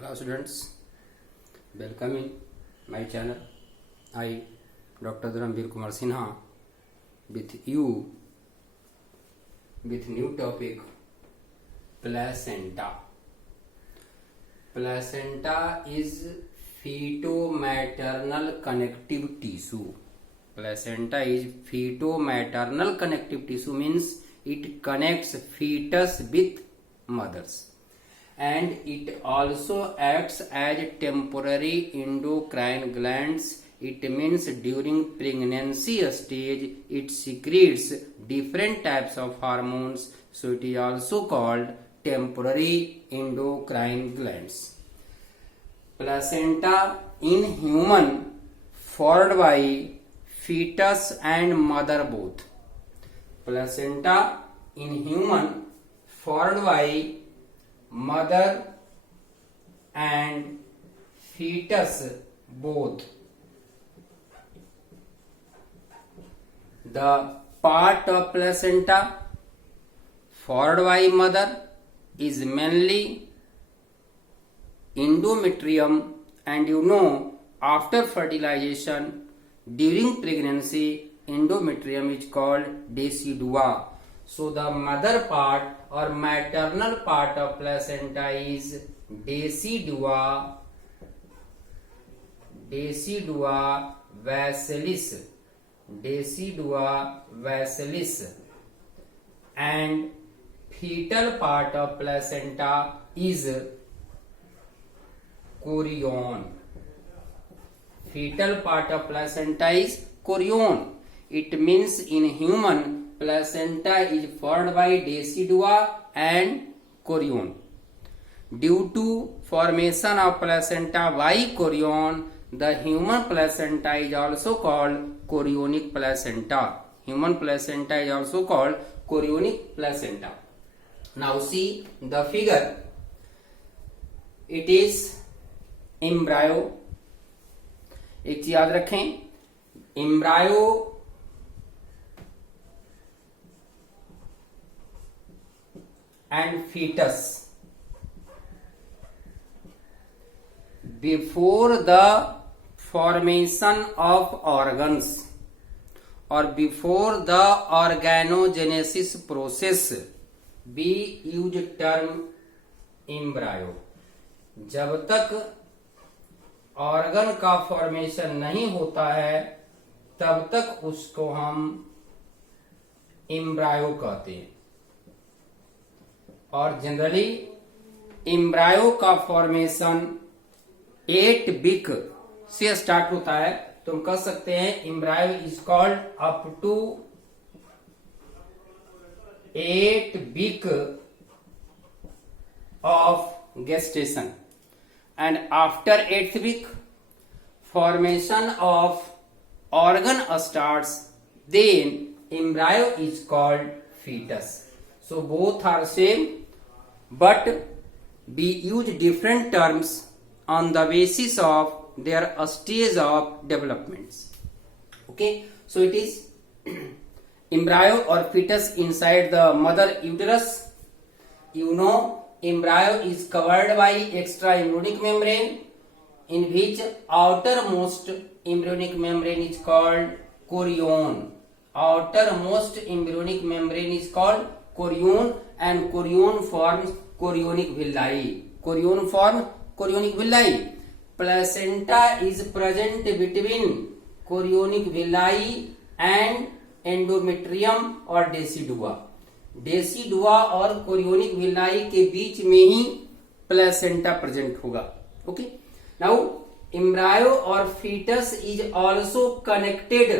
Hello students, welcome in my channel. I, Dr. Dharamveer Kumar Sinha, with you with new topic, placenta. Placenta is feto-maternal connective tissue. Placenta is feto-maternal connective tissue means it connects fetus with mothers. And it also acts as temporary endocrine glands. It means during pregnancy stage it secretes different types of hormones, so it is also called temporary endocrine glands. Placenta in human formed by fetus and mother both. Placenta in human formed by mother and fetus both. The part of placenta formed by mother is mainly endometrium, and after fertilization during pregnancy endometrium is called decidua. So the mother part or maternal part of placenta is decidua vasalis, and fetal part of placenta is chorion. Fetal part of placenta is chorion. It means in human placenta is formed by decidua and chorion. Due to formation of placenta by chorion, the human placenta is also called chorionic placenta. Human placenta is also called chorionic placenta. Now see the figure. It is embryo. एक चीज याद रखें, embryo and fetus. Before the formation of organs or before the organogenesis process, we use term embryo. जब तक organ का formation नहीं होता है तब तक उसको हम एम्ब्रायो कहते हैं. और जनरली एम्ब्रायो का फॉर्मेशन 8 वीक से स्टार्ट होता है. तो हम कह सकते हैं embryo is called up to 8 week of gestation, and after 8th week formation of organ starts, then embryo is called fetus. So both are same, but we use different terms on the basis of their stage of developments. Okay, so it is embryo or fetus inside the mother uterus. Embryo is covered by extra embryonic membrane, in which outermost embryonic membrane is called chorion. Outermost embryonic membrane is called chorion, and chorion forms chorionic villi. Chorion forms chorionic villi. Placenta is present between chorionic villi and endometrium or decidua. Decidua और chorionic villi के बीच में ही placenta present होगा. Okay, now embryo और foetus is also connected.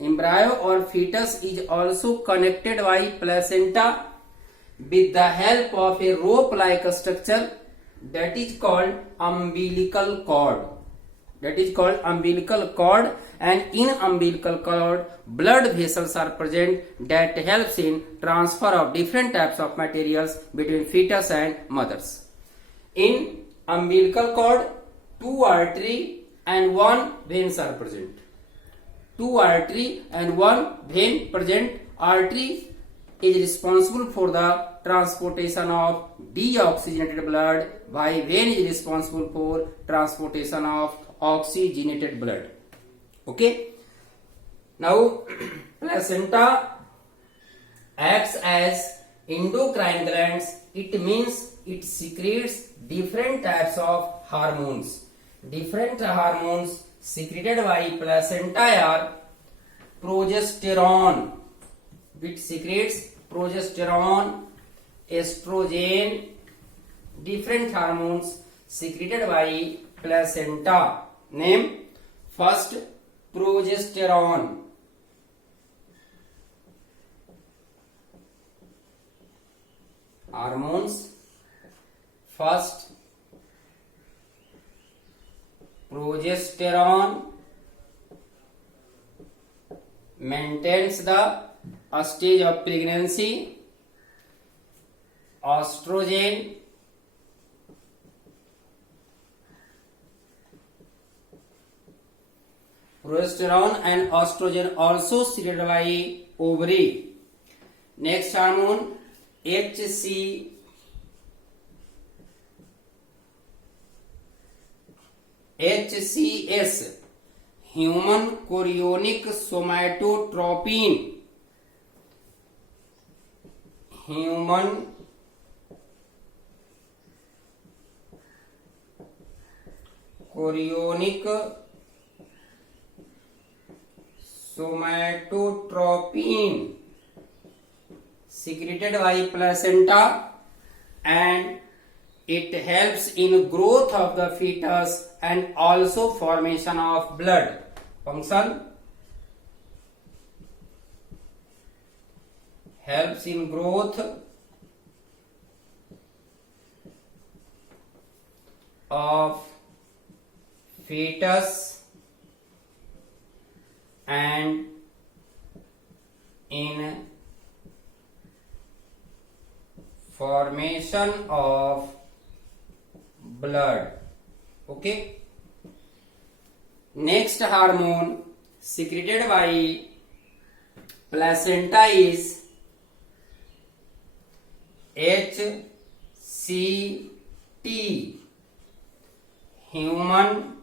Embryo और foetus is also connected by placenta with the help of a rope like structure that is called umbilical cord. And in umbilical cord blood vessels are present that helps in transfer of different types of materials between fetus and mothers. In umbilical cord 2 artery and 1 veins are present. 2 artery and 1 vein present. Artery is responsible for the transportation of deoxygenated blood, while vein is responsible for transportation of oxygenated blood. Okay. Now placenta acts as endocrine glands. It means it secretes different types of hormones. Different hormones secreted by placenta are progesterone. It secretes progesterone, estrogen, different hormones secreted by placenta. Name first progesterone. Hormones first progesterone maintains the stage of pregnancy. Estrogen progesterone and estrogen also secreted by ovary. Next hormone HCS, human chorionic somatotropin. Human chorionic somatotropin secreted by placenta, and it helps in growth of the fetus and also formation of blood. Function helps in growth of fetus and in formation of blood. Okay. Next hormone secreted by placenta is HCT, human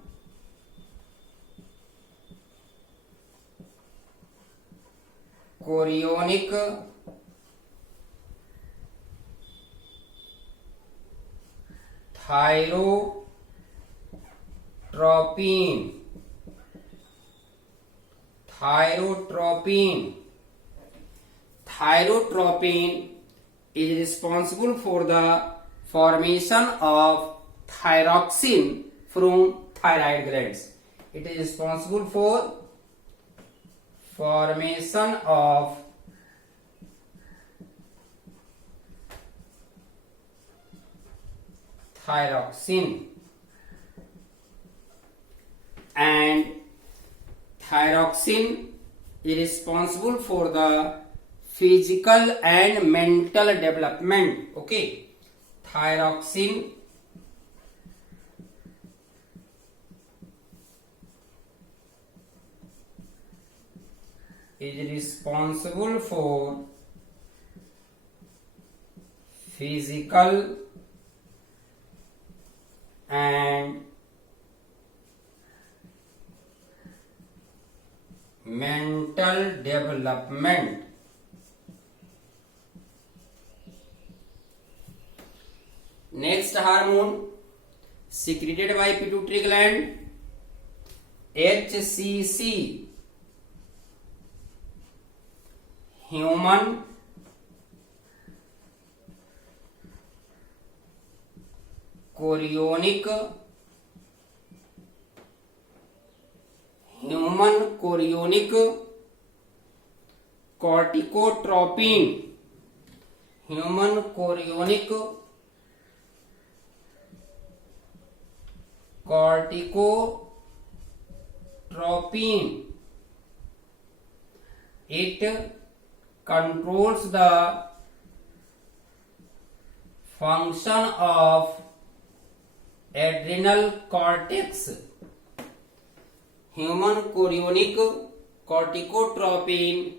chorionic thyrotropin. Thyrotropin is responsible for the formation of thyroxine from thyroid glands. It is responsible for formation of thyroxine, and thyroxine is responsible for the physical and mental development. Okay, thyroxine is responsible for physical and mental development. Next hormone secreted by pituitary gland, HCC, human chorionic corticotropin. Human chorionic corticotropin. It controls the function of adrenal cortex. Human chorionic corticotropin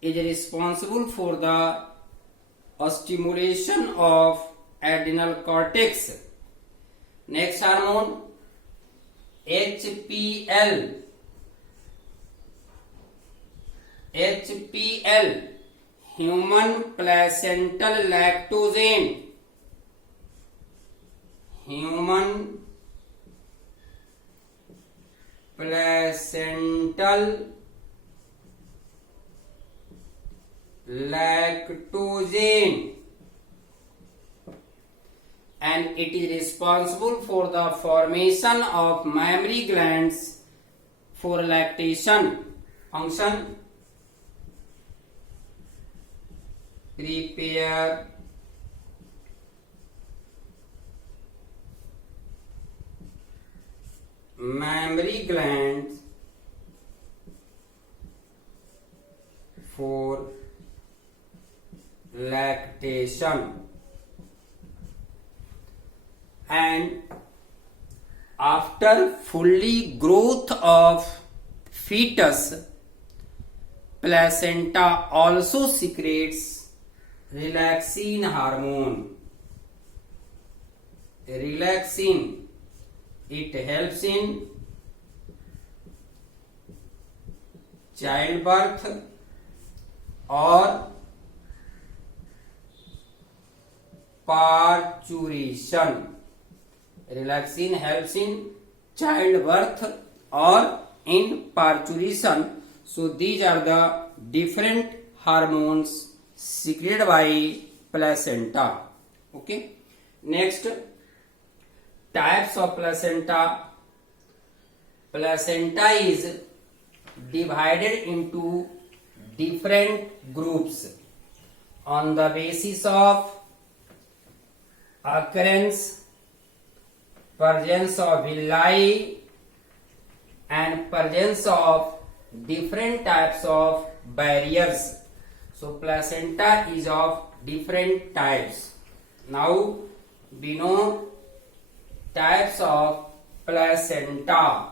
is responsible for the a stimulation of adrenal cortex. Next hormone HPL. HPL, human placental lactogen. Human placental lactogen, and it is responsible for the formation of mammary glands for lactation function. Prepare mammary glands for lactation, and after fully growth of fetus, placenta also secretes relaxin hormone. Relaxin, it helps in childbirth or parturition. Relaxin helps in childbirth or in parturition. So these are the different hormones secreted by placenta. Okay. Next, types of placenta. Placenta is divided into different groups on the basis of occurrence, presence of villi, and presence of different types of barriers. So placenta is of different types. Now we know types of placenta.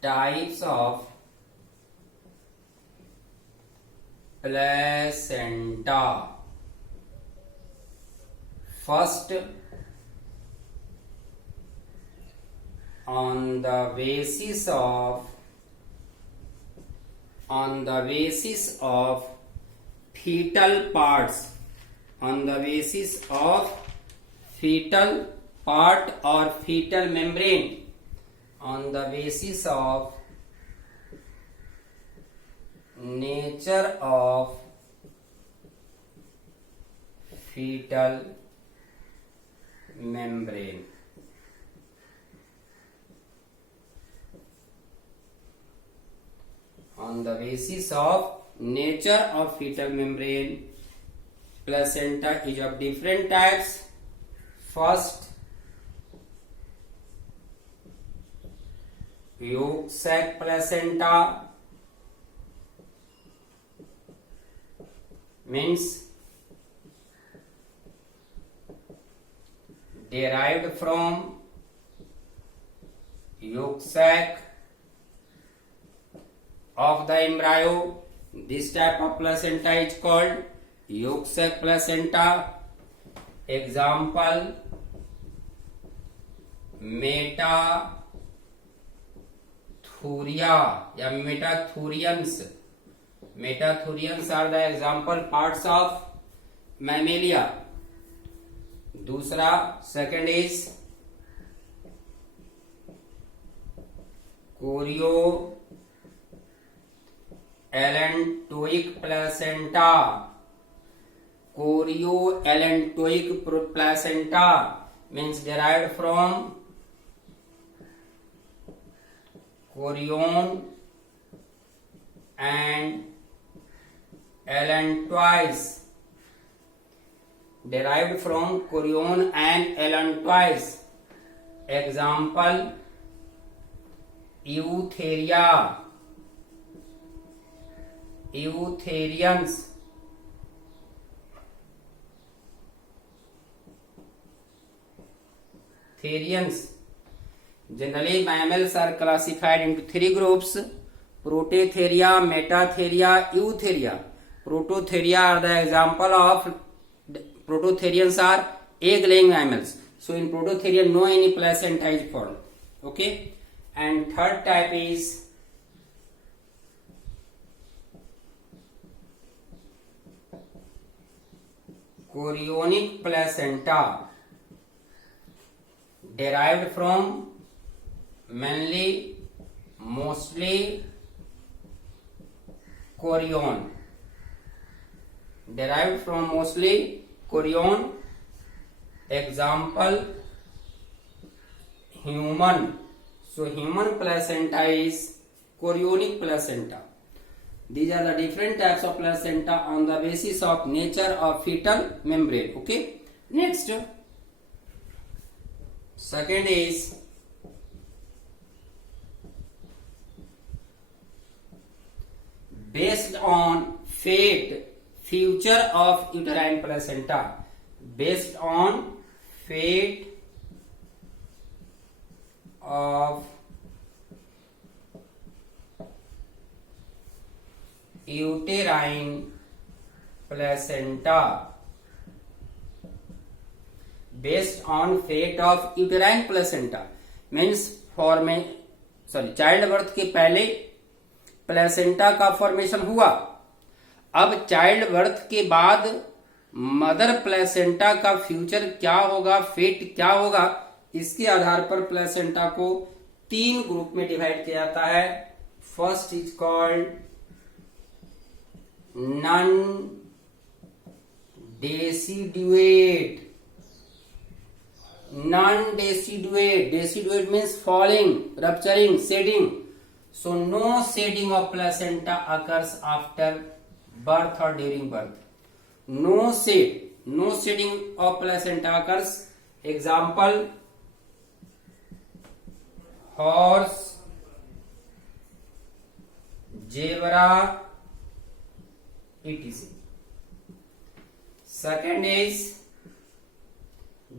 Types of placenta. First, on the basis of fetal parts, on the basis of fetal part or fetal membrane, on the basis of nature of fetal membrane. On the basis of nature of fetal membrane, placenta is of different types. First, yolk sac placenta, means derived from yolk sac of the embryo. This type of placenta is called yolk sac placenta. Example, Metathuria या Metathurians. Metathurians are the example parts of mammalia. दूसरा, second is chorioallantoic placenta. Chorioallantoic placenta means derived from chorion and allantois. Derived from chorion and allantois. Example, Eutheria, Eutherians. Therians. Generally, mammals are classified into three groups: Prototheria, Metatheria, Eutheria. Prototheria are the example of Prototherians are egg-laying mammals. So in Prototherian, no any placenta is formed. Okay, and third type is chorionic placenta, derived from mostly chorion. Derived from mostly chorion. Example, human. So human placenta is chorionic placenta. These are the different types of placenta on the basis of nature of fetal membrane. Okay. Next, second is based on future of uterine placenta. Based on fate of uterine placenta. Based on fate of uterine placenta means child birth के पहले placenta का formation हुआ. अब child birth के बाद mother placenta का future क्या होगा, फेट क्या होगा, इसके आधार पर प्लेसेंटा को तीन ग्रुप में डिवाइड किया जाता है. First is called non deciduate. Non-deciduate. Deciduate means falling, rupturing, shedding. So no shedding of placenta occurs after birth or during birth. No shedding of placenta occurs. Example, horse, zebra, etc. Second is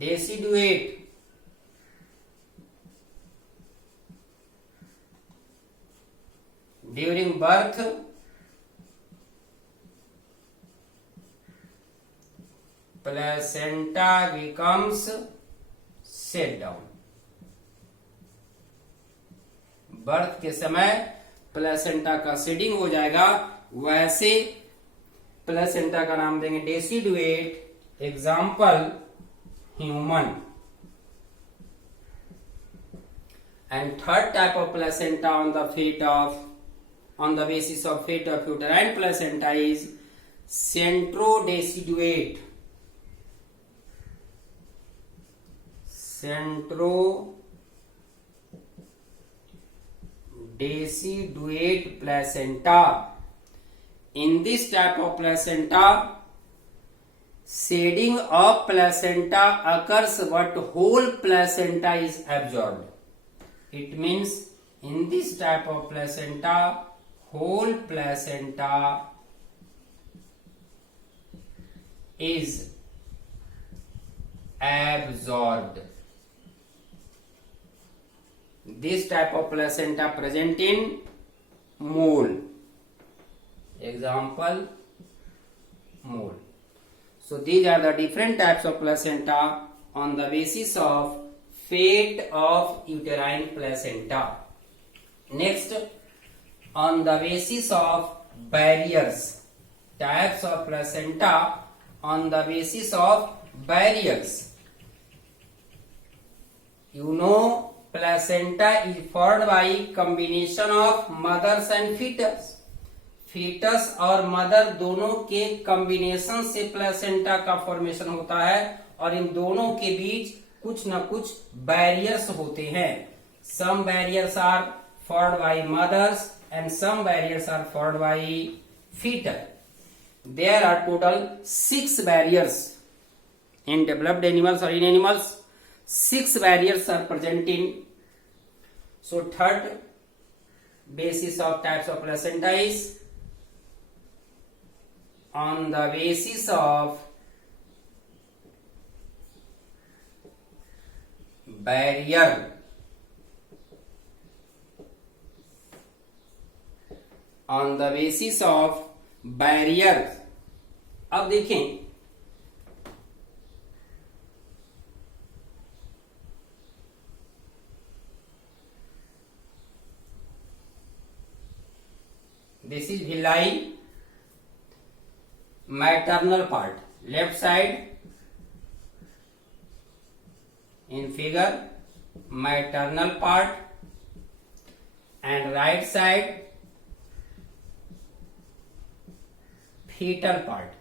deciduate. During birth, placenta becomes set down. Birth के समय placenta का shading हो जाएगा, वैसे placenta का नाम देंगे deciduate. Example, human. And third type of placenta on the basis of fate of uterine placenta is centrodeciduate. Centrodeciduate placenta. In this type of placenta, shedding of placenta occurs but whole placenta is absorbed. It means in this type of placenta, whole placenta is absorbed. This type of placenta present in mole. Example, mole. So these are the different types of placenta on the basis of fate of uterine placenta. Next, on the basis of barriers, types of placenta on the basis of barriers. You know, placenta is formed by combination of mothers and fetus. Fetus और mother दोनों के combination से placenta का formation होता है, और इन दोनों के बीच कुछ न कुछ बैरियर्स होते हैं. Some barriers are formed by mothers and some barriers are formed by foetus. There are total 6 barriers in developed animals or in animals. 6 barriers are present in. So third basis of types of placenta is on the basis of barrier. On the basis of barrier. अब देखें, this is Bhilai maternal part, left side in figure maternal part and right side fetal part,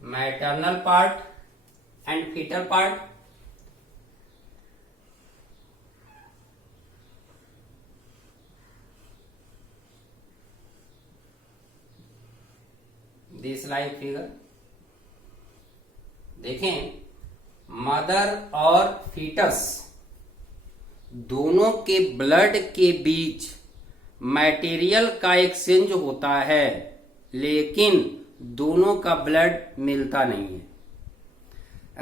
maternal part and fetal part, this like figure। देखें, mother और foetus दोनों के blood के बीच material का exchange होता है, लेकिन दोनों का ब्लड मिलता नहीं है।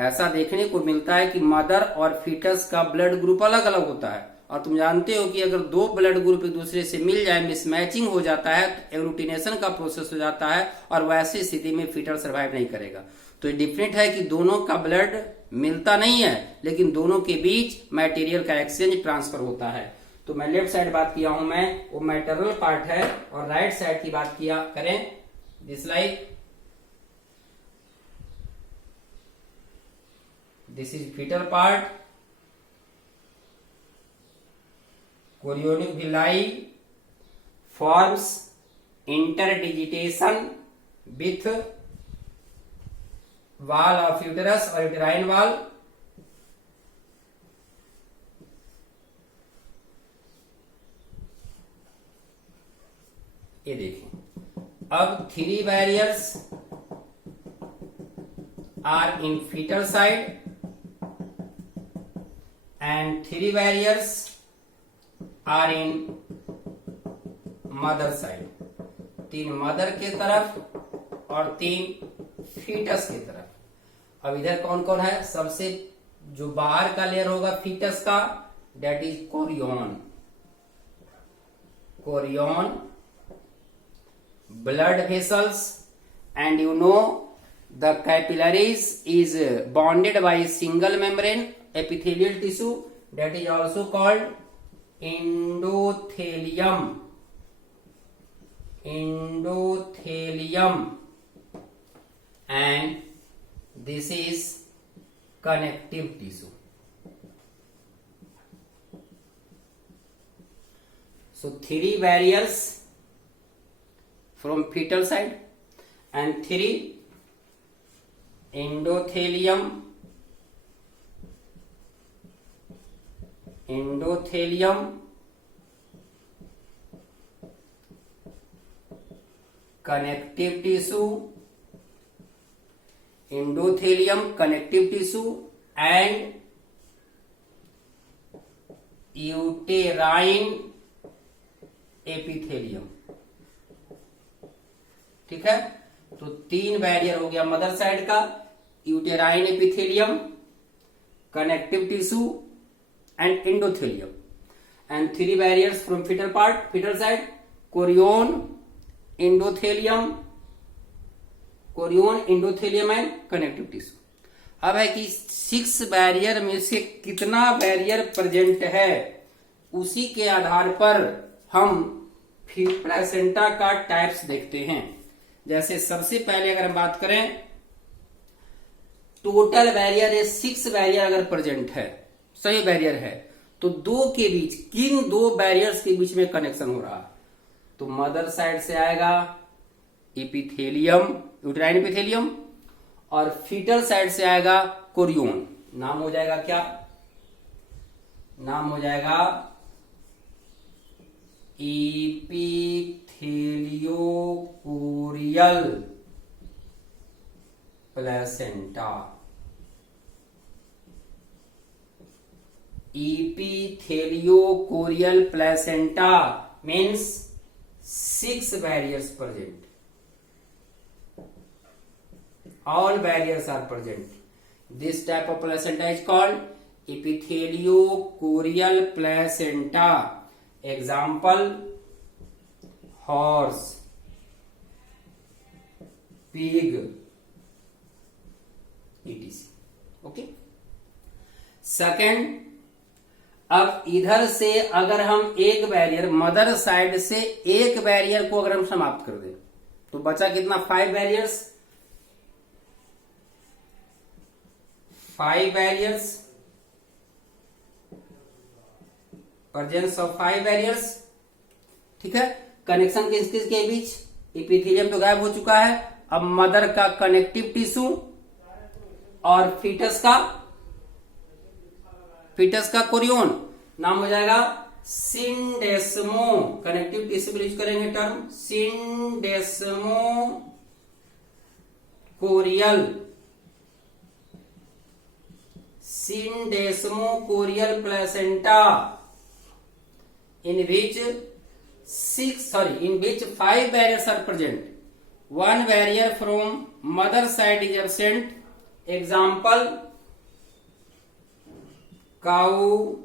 ऐसा देखने को मिलता है कि मदर और फीटस का ब्लड ग्रुप अलग अलग होता है, और तुम जानते हो कि अगर दो ब्लड ग्रुप एक दूसरे से मिल जाए, मिसमैचिंग हो जाता है, तो एग्लूटिनेशन का प्रोसेस हो जाता है, और वैसी स्थिति में फीटल सर्वाइव नहीं करेगा। तो ये डिफरेंट है कि दोनों का ब्लड मिलता नहीं है, लेकिन दोनों के बीच मटेरियल का एक्सचेंज ट्रांसफर होता है। तो मैं लेफ्ट साइड बात किया हूं, मैं वो मैटरनल पार्ट है, और राइट साइड की बात किया करें, this like this is foetal part, chorionic villi forms interdigitation with wall of uterus or uterine wall, ये देखिए। अब 3 barriers are in fetal side and 3 barriers are in mother side. 3 mother के तरफ और 3 फीटस की तरफ। अब इधर कौन कौन है? सबसे जो बाहर का लेयर होगा फीटस का, that is chorion. Chorion, blood vessels, and you know the capillaries is bonded by single membrane epithelial tissue that is also called endothelium। endothelium, and this is connective tissue। So 3 barriers from fetal side and 3 endothelium, connective tissue, endothelium, connective tissue and uterine epithelium। ठीक है, तो 3 barrier हो गया mother side का, uterine epithelium, connective tissue and endothelium, and 3 barriers from fetal part, fetal side, chorion, endothelium and connective tissue। अब है कि 6 barrier में से कितना बैरियर प्रेजेंट है, उसी के आधार पर हम प्लेसेंटा का टाइप्स देखते हैं। जैसे सबसे पहले अगर हम बात करें, टोटल बैरियर है 6 बैरियर अगर प्रेजेंट है, सही बैरियर है, तो 2 के बीच, किन 2 बैरियर्स के बीच में कनेक्शन हो रहा है? तो मदर साइड से आएगा एपिथेलियम, यूटेराइन एपिथेलियम, और फीटल साइड से आएगा कोरियन। नाम हो जाएगा क्या? नाम हो जाएगा epitheliochorial placenta. epitheliocorial placenta means 6 barriers present, all barriers are present। this type of placenta is called epitheliocorial placenta। example horse, pig, etc. Okay. Second, अब इधर से अगर हम एक बैरियर मदर साइड से एक बैरियर को अगर हम समाप्त कर दें तो बचा कितना? 5 barriers. 5 barriers, presence of 5 barriers. ठीक है। कनेक्शन किसके बीच? एपिथेलियम तो गायब हो चुका है। अब मदर का कनेक्टिव टिश्यू और फीटस का कोरियोन, नाम हो जाएगा सिंडेस्मो। कनेक्टिव टिश्यू यूज करेंगे term syndesmochorial, syndesmochorial placenta, in which 5 barriers are present. 1 barrier from mother side is absent. Example, cow,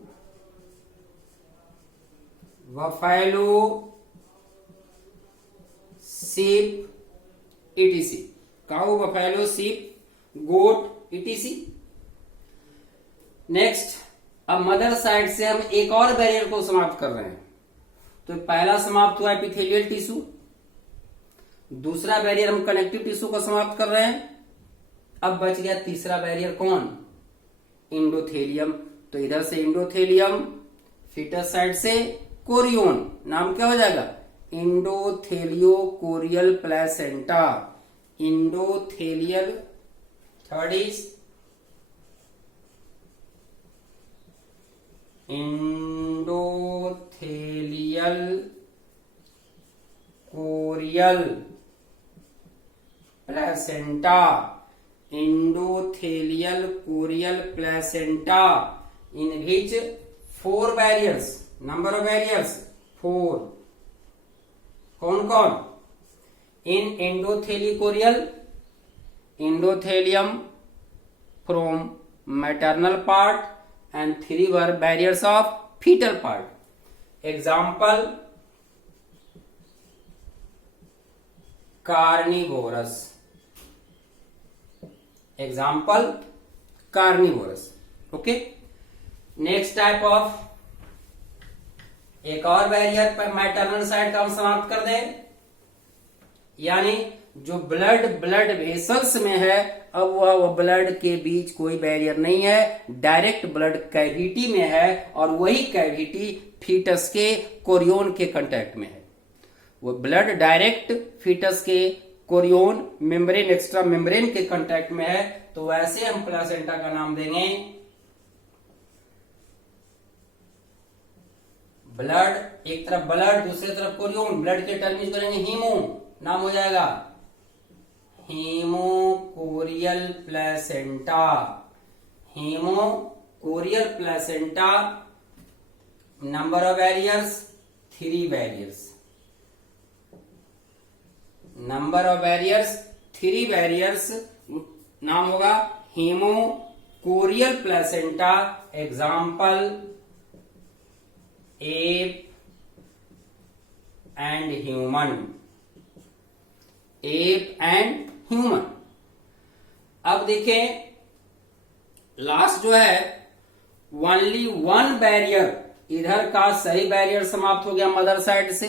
buffalo, sheep, etc. Cow, buffalo, sheep, goat, etc. Next, अब mother side से हम एक और barrier को समाप्त कर रहे हैं। तो पहला समाप्त हुआ एपिथेलियल टिश्यू, दूसरा बैरियर हम कनेक्टिव टिश्यू को समाप्त कर रहे हैं। अब बच गया तीसरा बैरियर, कौन? इंडोथेलियम। तो इधर से इंडोथेलियम, फीटस साइड से कोरियोन, नाम क्या हो जाएगा? Endotheliochorial placenta. Endothelial. Third is endothelial chorial placenta. Endothelial chorial placenta in which 4 barriers, number of barriers 4। कौन कौन? In endotheliochorial, endothelium from maternal part and 3 were barriers of fetal part. Example, carnivorous. Example, carnivorous. Okay. Next type of, एक और barrier पर maternal side का हम समाप्त कर दें, यानी जो ब्लड वेसल्स में है, अब वह ब्लड के बीच कोई बैरियर नहीं है, डायरेक्ट ब्लड कैविटी में है और वही कैविटी फीटस के कोरियोन के कांटेक्ट में है। वो ब्लड डायरेक्ट फीटस के कोरियोन मेम्ब्रेन, एक्स्ट्रा मेम्ब्रेन के कांटेक्ट में है, तो वैसे हम प्लेसेंटा का नाम देंगे ब्लड, एक तरफ ब्लड दूसरी तरफ कोरियोन, ब्लड के टर्म यूज करेंगे हीमो, नाम हो जाएगा haemochorial placenta. Haemochorial placenta. Number of barriers 3 barriers. Number of barriers 3 barriers, नाम होगा haemochorial placenta. Example, app and human. App and human. अब देखें, लास्ट जो है ओनली 1 बैरियर, इधर का सही बैरियर समाप्त हो गया मदर साइड से,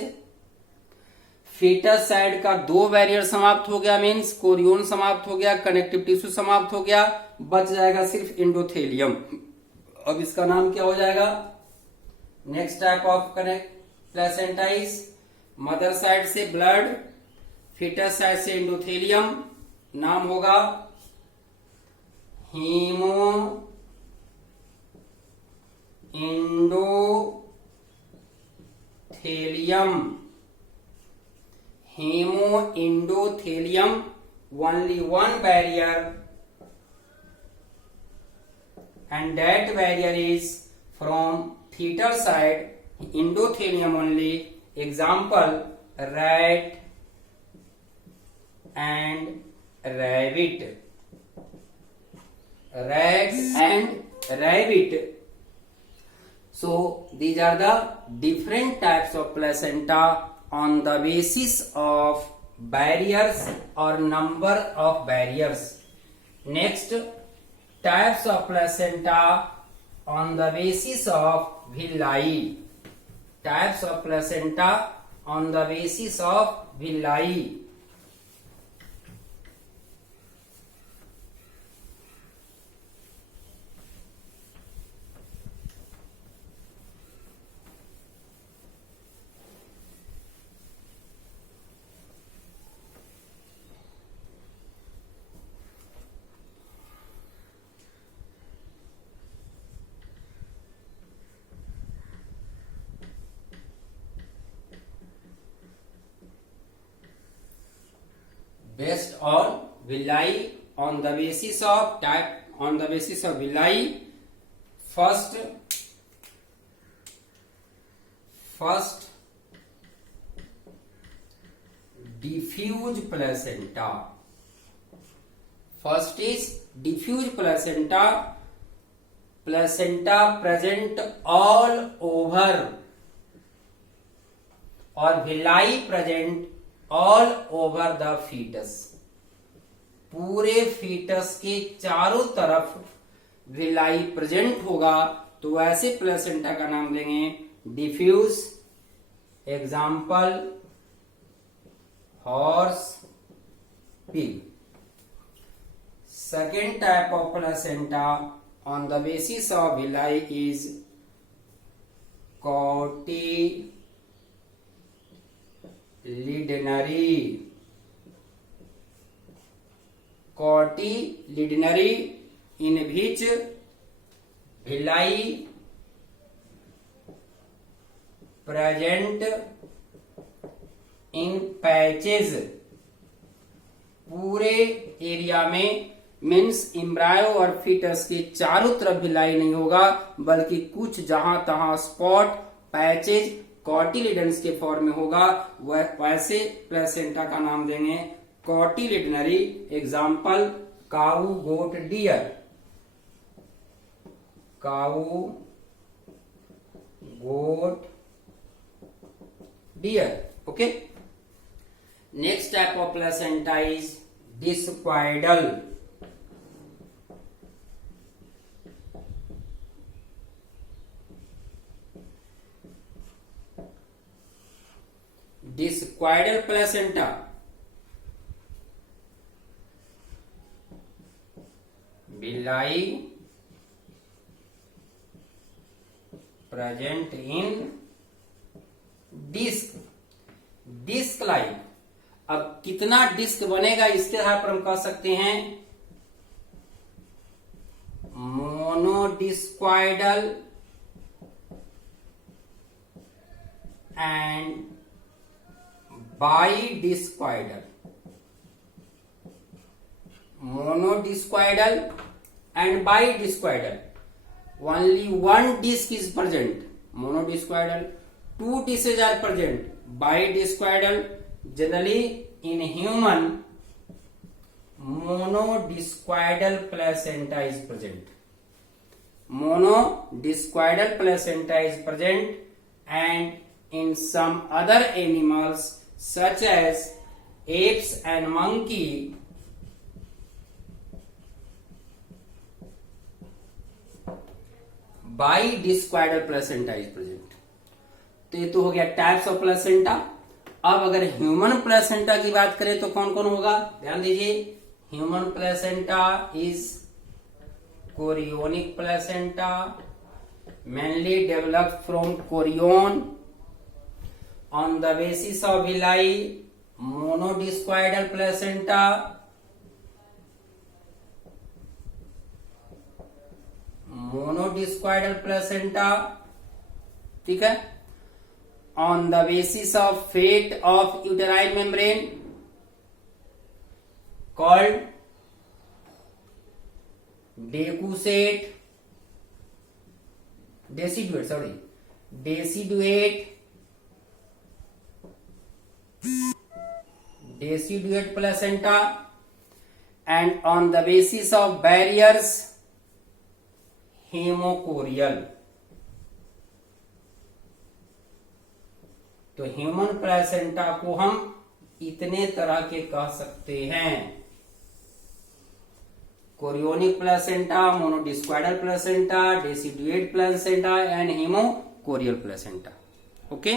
फीटस साइड का 2 बैरियर समाप्त हो गया, मीन्स कोरियोन समाप्त हो गया, कनेक्टिव टिश्यू समाप्त हो गया, बच जाएगा सिर्फ इंडोथेलियम। अब इसका नाम क्या हो जाएगा? Next type of connect placenta is mother side से ब्लड, फीटस साइड से इंडोथेलियम, नाम होगा haemoendothelium. Haemoendothelium, only 1 barrier, and that barrier is from fetal side, endothelium only. Example, rat and rabbit. Rat and rabbit. So these are the different types of placenta on the basis of barriers or number of barriers. Next, types of placenta on the basis of villi. Types of placenta on the basis of villi. Based on villi, on the basis of type, on the basis of villi, first diffuse placenta. First is diffuse placenta. Placenta present all over और villi present all over the fetus. पूरे fetus के चारों तरफ villi present होगा तो ऐसे placenta का नाम देंगे diffuse. Example horse pig. Second type of placenta on the basis of villi is cotyledonary. Cotyledonary in which villi present in patches. पूरे एरिया में मीन्स इम्ब्रायो और फीटस के चारों तरफ विलाई नहीं होगा बल्कि कुछ जहां तहां स्पॉट पैचेज कॉटिलिडन्स के फॉर्म में होगा. वैसे प्लेसेंटा का नाम देंगे cotyledonary. Example cow goat deer. Cow goat deer. Okay. Next type of placenta is discoidal. Discoidal placenta villi present in disc. Disc like. अब कितना डिस्क बनेगा इसके आधार पर हम कह सकते हैं मोनोडिस्क्वाइडल and बाइडिस्क्वाइडल. मोनोडिस्क्वाइडल and bidiscoidal. Only one disc is present. Monodiscoidal. Two discs are present. Bidiscoidal. Generally in human, monodiscoidal placenta is present. Monodiscoidal placenta is present, and in some other animals such as apes and monkey, bidiscoidal placenta is present. तो ये तो हो गया types of placenta. अब अगर human placenta की बात करें तो कौन कौन होगा ध्यान दीजिए. Human placenta is chorionic placenta mainly developed from chorion on the basis of villi. Monodiscoidal placenta monodiscoidal placenta. ठीक है. On the basis of fate of uterine membrane called decussate deciduate placenta. And on the basis of barriers haemochorial. तो तो human placenta को हम इतने तरह के कह सकते हैं, chorionic placenta, monodiscoidal placenta, deciduate placenta and haemochorial placenta. Okay.